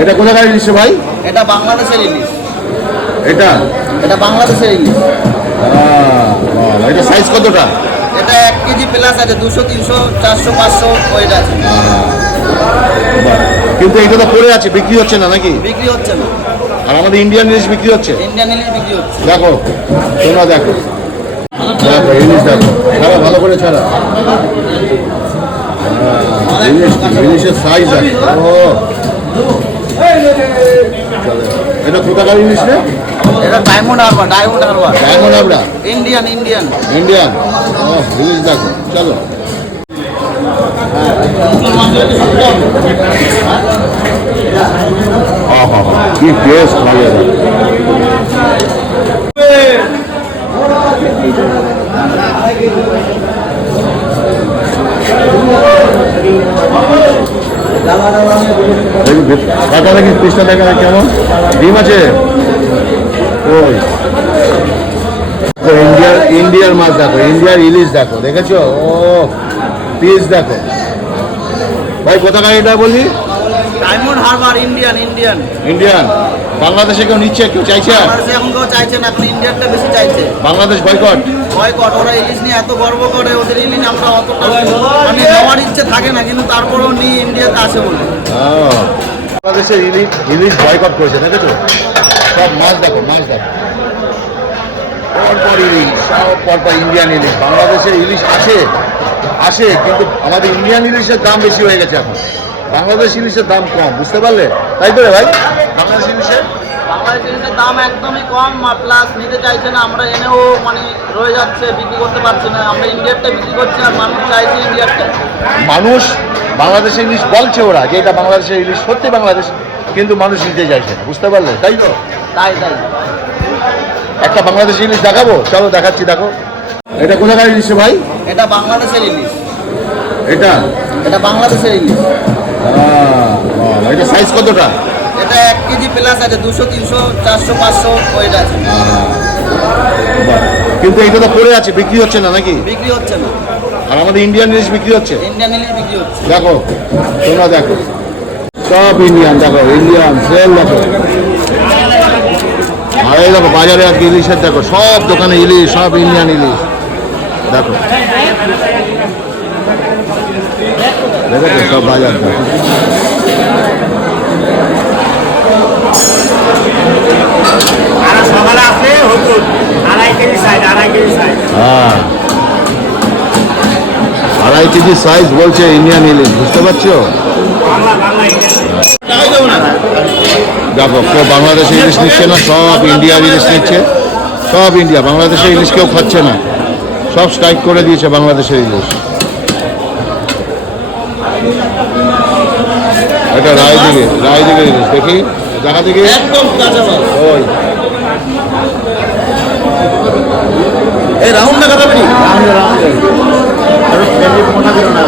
এটা কোথাকার ইলিশ ভাই? এটা বাংলাদেশের ইলিশ। এটা এটা বাংলাদেশের ইলিশ। এটা সাইজ কতটা? এটা 1 কেজি প্লাস আছে, 200 300 400 500 ওয়েট আছে। কিন্তু এটা তো পড়ে আছে, বিক্রি হচ্ছে না নাকি? বিক্রি হচ্ছে না। আর আমাদের ইন্ডিয়ান ইলিশ বিক্রি হচ্ছে? ইন্ডিয়ান ইলিশ বিক্রি হচ্ছে। দেখো তোমরা দেখো, দেখো ইলিশ দেখো, ছাড়া ভালো করে ছাড়া। ইলিশের সাইজ আছে। ও এটা কোথাকার ইলিশ রে? এটা Diamond Harbour. Diamond Harbour, Diamond Harbour Indian. Indian Indian. ও ইলিশ দেখো, চলো। কি টেস্ট লাগে। কাটা দেখি পিসটা দেখা কেমন, ডিম আছে। ওই ইন্ডিয়ার মাছ দেখো, ইন্ডিয়ার ইলিশ দেখো, দেখেছো? ও পিস দেখো ভাই। কোথাকার এটা বলি? Diamond Harbour, Indian. Indian Indian. বাংলাদেশে কেউ নিচ্ছে, কেউ চাইছে? বাংলাদেশে এখন কেউ চাইছে না, এখন ইন্ডিয়ানটা বেশি চাইছে। বাংলাদেশ বয়কট। বয়কট। ওরা ইলিশ নিয়ে এত গর্ব করে, ওদের ইলিশ আমরা অতটা মানে নেওয়ার ইচ্ছে থাকে না, কিন্তু তারপরেও নিয়ে ইন্ডিয়াতে আসে বলে। বাংলাদেশের ইলিশ বয়কট করেছে, দেখেছো? সব মাছ দেখো, মাছ দেখো, পরপর ইলিশ, সব পরপর ইন্ডিয়ান ইলিশ। বাংলাদেশের ইলিশ আসে কিন্তু আমাদের ইন্ডিয়ান ইলিশের দাম বেশি হয়ে গেছে এখন। বাংলাদেশ ইলিশের দাম কম, বুঝতে পারলে? তাই তো রে ভাই? বাংলাদেশ ইলিশের দাম একদমই কম, প্লাস নিতে চাইছে না। আমরা এনেও মানে রয়ে যাচ্ছে, বিক্রি করতে পারছি না। আমরা ইন্ডিয়ারটা বিক্রি করছি, আর মানুষ চাইছে ইন্ডিয়ারটা। মানুষ বাংলাদেশের ইলিশ বলছে ওরা যে এটা বাংলাদেশের ইলিশ, সত্যি বাংলাদেশ, কিন্তু মানুষ নিতে চাইছে না, বুঝতে পারলে? তাই তো? তাই একটা বাংলাদেশি ইলিশ দেখাবো, চলো দেখাচ্ছি, দেখো। এটা কোথাকার ইলিশ ভাই? এটা বাংলাদেশের ইলিশ। এটা বাংলাদেশের ইলিশ। এটা সাইজ কতটা? এটা 1 কেজি প্লাস আছে, 200 300 400 500 ওয়েট আছে। কিন্তু এটা তো পড়ে আছে, বিক্রি হচ্ছে না নাকি? বিক্রি হচ্ছে না। আর আমাদের ইন্ডিয়ান ইলিশ বিক্রি হচ্ছে? ইন্ডিয়ান ইলিশ বিক্রি হচ্ছে। দেখো তোমরা দেখো, সব ইন্ডিয়ান। দেখো ইন্ডিয়ান সেল দেখো। আর এই দেখো বাজারে আজকে ইলিশের দেখো, সব দোকানে ইলিশ, সব ইন্ডিয়ান ইলিশ দেখো। দেখো সব বাজার দেখো। হ্যাঁ, 2.5 কেজি সাইজ বলছে ইন্ডিয়ান ইলিশ, বুঝতে পারছো? দেখো কেউ বাংলাদেশে ইলিশ নিচ্ছে না, সব ইন্ডিয়ার ইলিশ নিচ্ছে, সব ইন্ডিয়া। বাংলাদেশের ইলিশ কেউ খাচ্ছে না, সব স্ট্রাইক করে দিয়েছে বাংলাদেশের ইলিশ। এটা রায়দিঘির ইলিশ, দেখি দেখা দেখি। ওই এই রাউন্ড দেখা যাবে না, রাউন্ডে মোটা দিল না।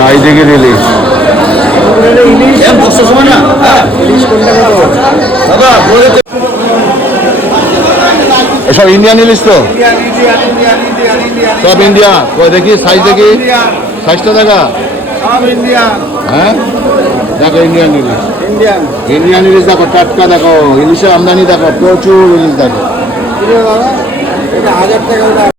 রায়দিঘির ইলিশ। এসব ইন্ডিয়ান ইলিশ তো, সব ইন্ডিয়া। দেখি সাইজ, দেখি সাইজটা দেখা। হ্যাঁ দেখো ইন্ডিয়ান ইলিশ, ইন্ডিয়ান ইলিশ দেখো, টাটকা দেখো। ইলিশের আমদানি দেখো, প্রচুর ইলিশ দেখো।